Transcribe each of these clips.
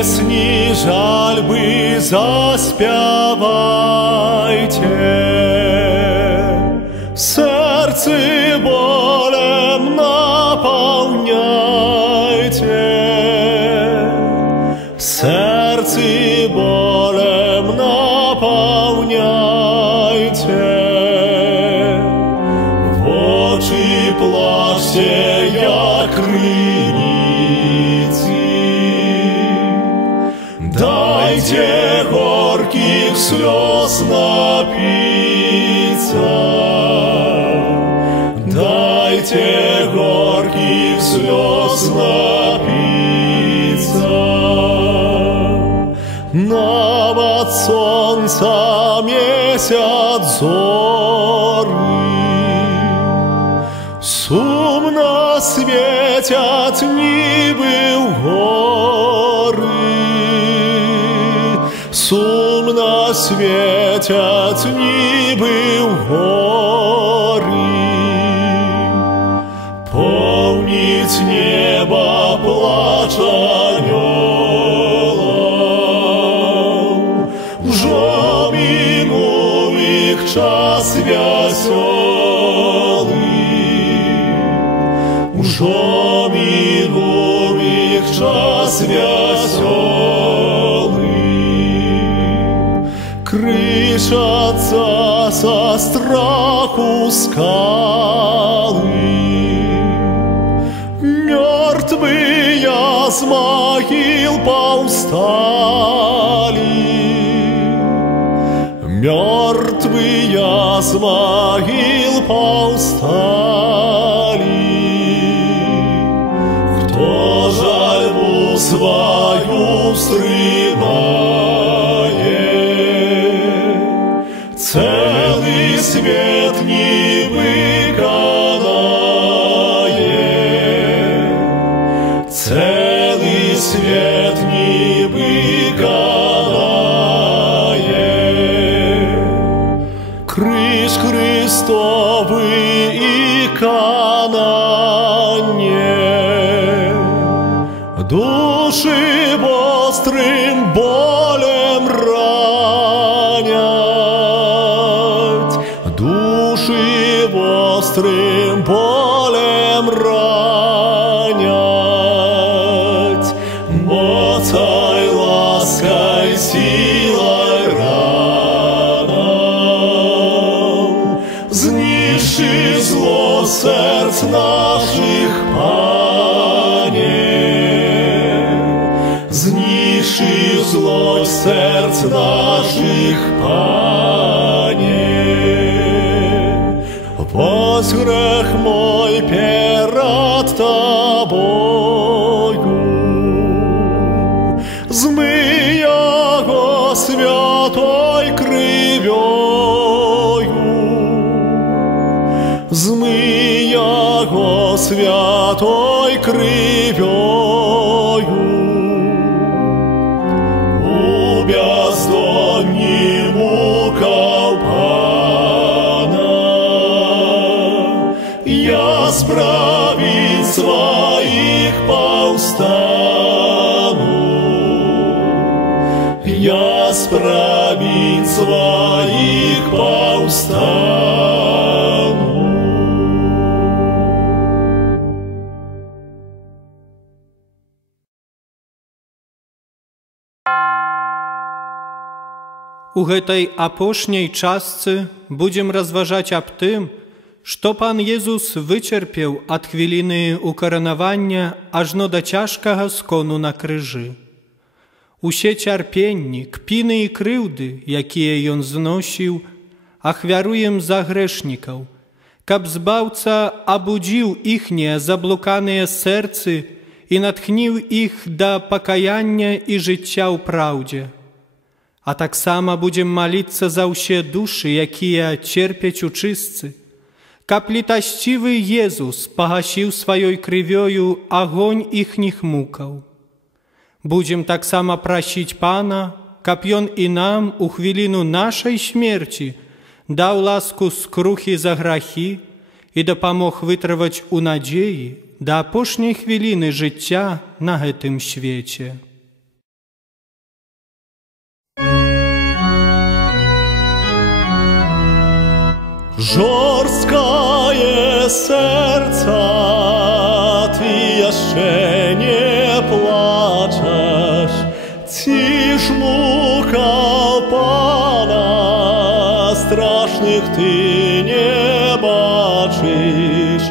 песни жальбы заспявайте, сердце болем наполняйте, сердце болем наполняйте, в очи плачьте, як рыницы. Дайте горьких слез напиться, дайте горьких слез напиться. Нам от солнца месяц зоры сумно светят небы в горы, сумно светят небы в горы. Помнить небо плач анёлов, вже минул их час веселый, уже минул их час веселый. Крышатся со страху скалы, мертвые с могил повстали, мертвые с могил повстали. Кто жальбу свою встримает, целый свет не выканает, целый свет не выканает. Крыш Христовый и канане, души острым болем ранят, души острым болем ранят. Моцай лаской силой раном, знищи зло сердц наших, Пане, знищи зло сердц наших, Пане. Пусть грех мой перед Тобою, змый его святой кровью, змый его святой кровью. У бездонни мукав Пана, я справить своих повстану, я справить своих повстану. У гэтай апошняй частцы будзем разважаць аб тым, што Пан Езус вычерпеў ад хвіліны укаранавання ажно да цяжкага скону на крыжы. Усе цярпенні, кпіны і крыўды, якія ён зносіў, ахвяруем за грэшнікаў, каб збаўца абудзіў іхнія заблуканыя сэрцы і натхніў іх да пакаяння і жыцця ў праўдзе. А таксама будзем маліцца за ўсе душы, якія церпяць у чыстцы, каб літасцівы Езус пагасіў сваёй крывёю агонь іхніх мукаў. Будзем таксама прасіць Пана, каб Ён і нам у хвіліну нашай смерці даў ласку скрухі за грахі і дапамог вытрываць у надзеі да апошняй хвіліны жыцця на гэтым свеце. Жорсткае серце, Ty jeszcze nie płaczesz, Ciż mukał Pana, strasznych Ty nie baczysz.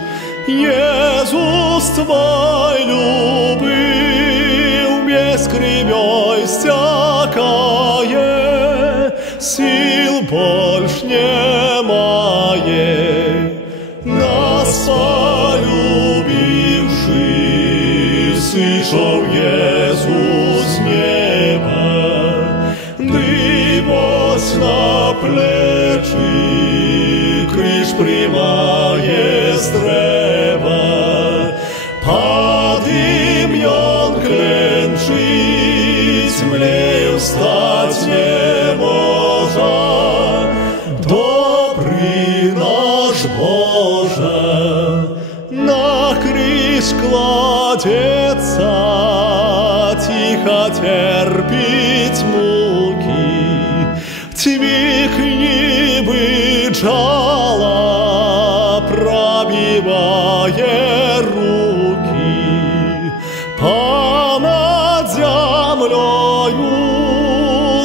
Jezus Twoj lubił, bez krwioj stякає, сил больш немає. Нас полюбивши, сышел Jezus z nieba, дивось на плечі, криж приймає з треба. Подим'ян кленчить, млею стать не може. Добрий наш Боже, на криж кладеться, тихо терпіть муки, Твих ніби джала пробиває руки. Понад землею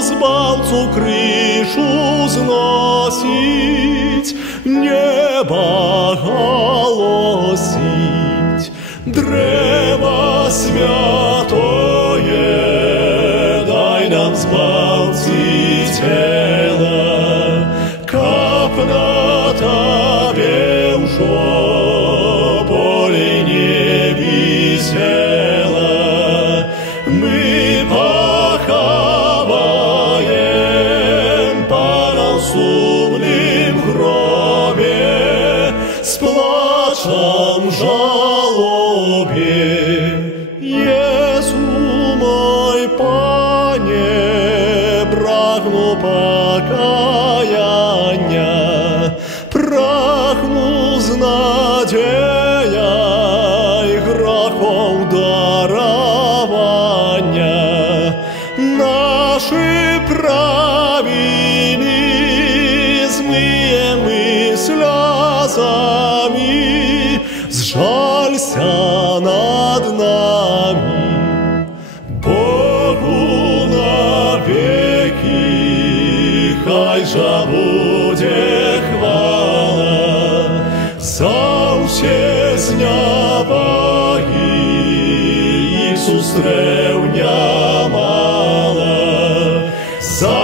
збавцу кришу зносить, небо голосить. Древо святое, дай нам збавці тіла, каб на Тебе ўжо болей не висела. Мы поховаем Пана в сумным гробе, с плачем жалобе. Jeszu mój Panie, pragnu покаяння, прагну з надією гріхов дарування. Наші провини змиємо сльозами, зжалься над нами. Богу навеки, хай же буде хвала, за все з неба Ісус древня мала, за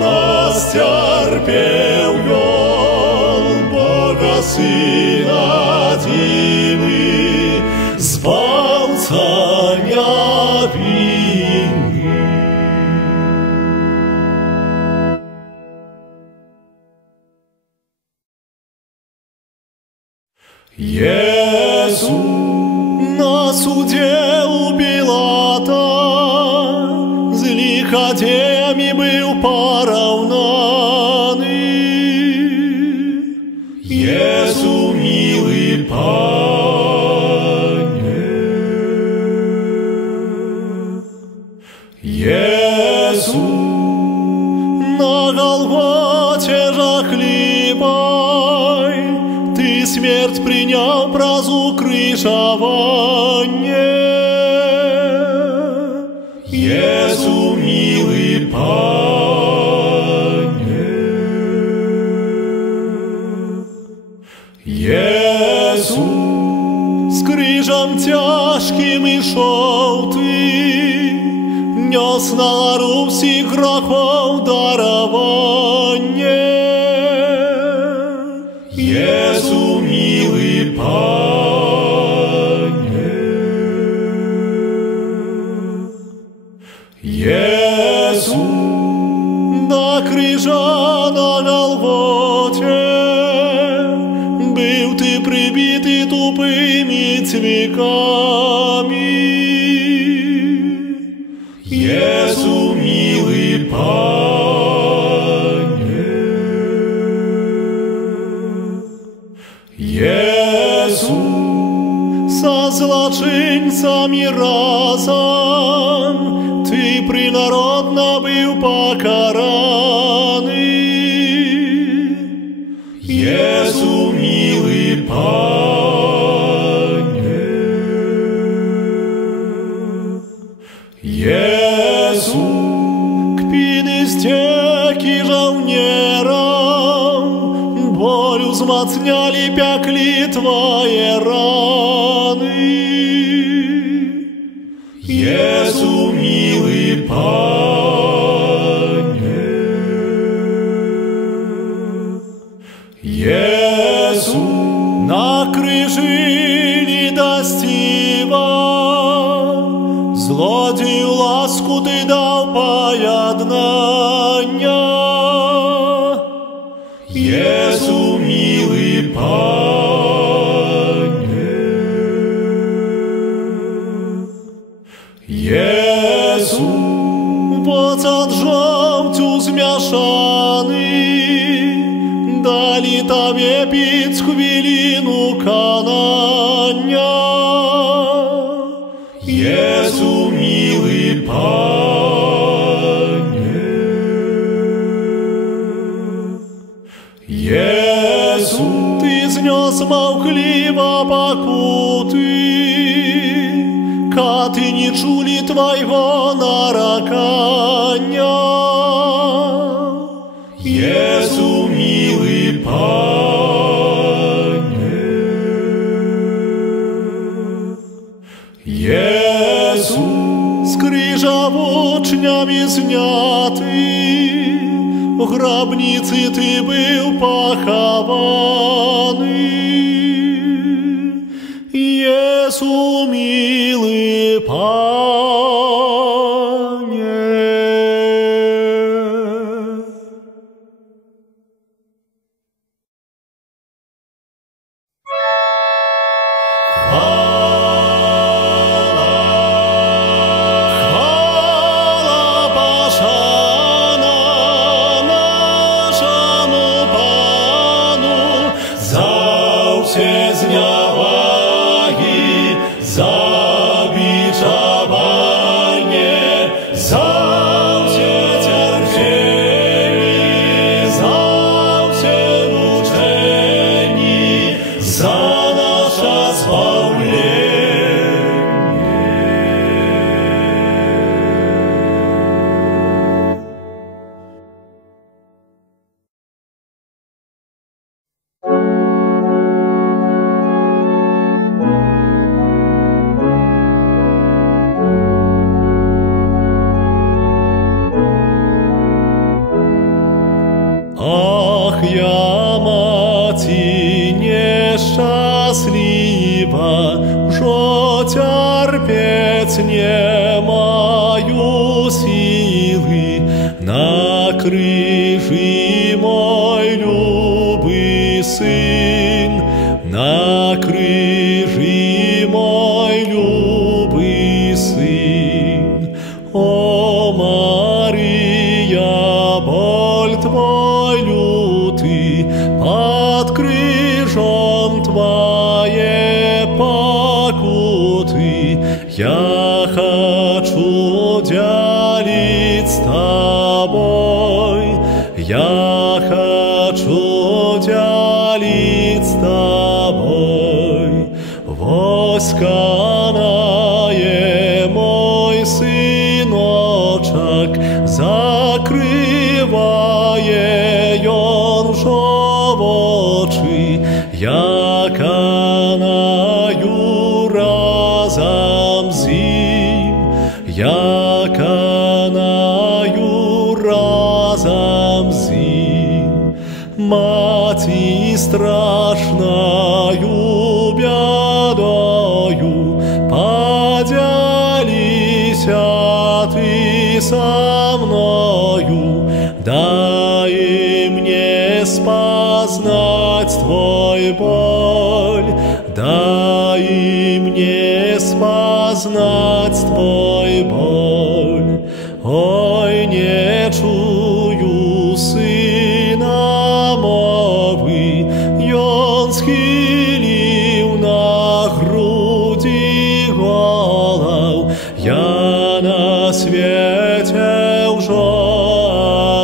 нас терпел Он, Бога Сына Дивы, Збавца невинный. Jezu, na суде у Пилата z lichotями był porównany. Jezu, miły Panie, Jezu, na Голгофе жахливой Ty śmierć przyjął przez ukrzyżowanie. Jezu, miły Panie, Jezu, z krzyżem ciężkim szedł Ty, niósł na Rusi grzechów darowanie. Jezu, miły Panie, Jezu, na krzyża na Голгофе był Ty przybity tupymi ćwikami. Jezu, miły Panie, Jezu, za zloczyńcami razem Ty przynarodno był pokarany. Jezu, смерти жаўнерам, боль узмацнялі, пяклі твае раны. Езу, милый Пане, Езу, на крыжы недостива, злодею ласку ты дал пояднання. Езу, милый Пане, Езу, поцад жовтю змяшаны, далі табе піць хвіліну канання. Езу, милый Пане, Езу, ты знес маўкліва пакуты, каты не чулі твайго наракання. Езу, милый Пане, Езу, з крыжа вучнямі зняты, в гробницы ты был похованы. Езу, милый Пане. Ах, я маці нещаслива, жо терпеть не маю силы, на крыжи мой любый сын, на крыжи мой любый сын. О, Мария, боль твой лютый, под крыжом твоей покуты, я хочу делить с тобой, я хочу делить с тобой. Восканае мой сыночек, закрывае ён жовочи, я канаю разом с ним, я канаю разом с ним. Мати страшною бедою поделися ты со мною, дай мне спознать твой боль, дай мне спознать твой боль. Ой, не чую сына мовы, ён схилил на груди голову, я на свете уже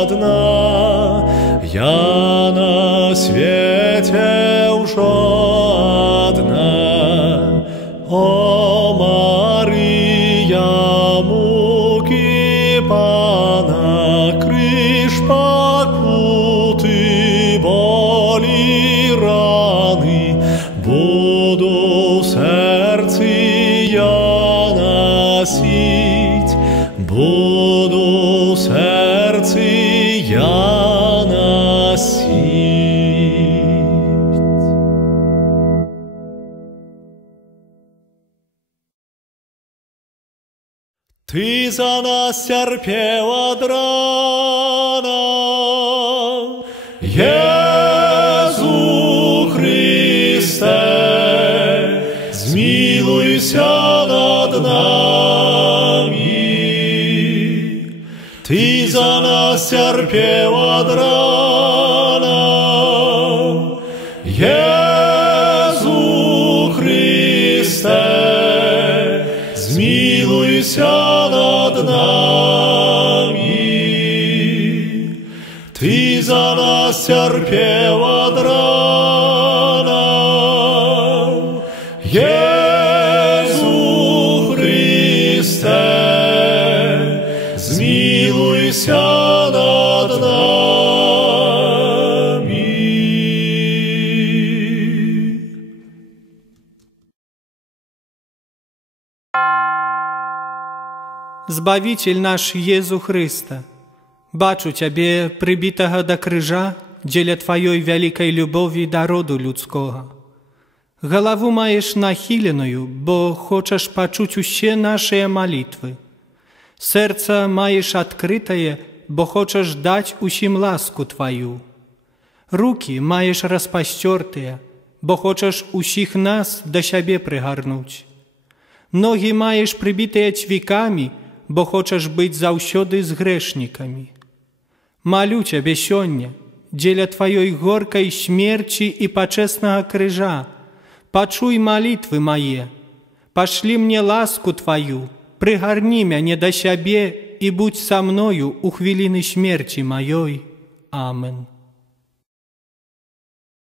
одна, я на свете уже одна. О, Мария, муки пана, крыж по болі рани, буду в серці я носить, буду в серці я носить. Ты за нас терпел от рана, Єзу Христе, змилуйся над нами. Ты за нас терпел от рана, Єзу Христе, змилуйся над нами. Ты за нас терпел от рана, Єзу Христе, змилуйся над нами. Збавитель наш Езу Христа, бачу Цябе прыбітага да крыжа дзеля Тваёй вялікай любові да роду людскога. Галаву маеш нахіленую, бо хочаш пачуць усе нашыя малітвы. Сэрца маеш адкрытае, бо хочаш даць усім ласку Тваю. Рукі маеш распасцёртыя, бо хочаш усіх нас да сябе прыгарнуць. Ногі маеш прыбітыя цвікамі, бо хочаш быць заўсёды з грэшнікамі. Малю Цябе сёння, дзеля Тваёй горкай смерці і пачэснага крыжа, пачуй малітвы мае, пашлі мне ласку Тваю, прыгарні мяне да сябе і будзь са мною у хвіліны смерці маёй. Амен.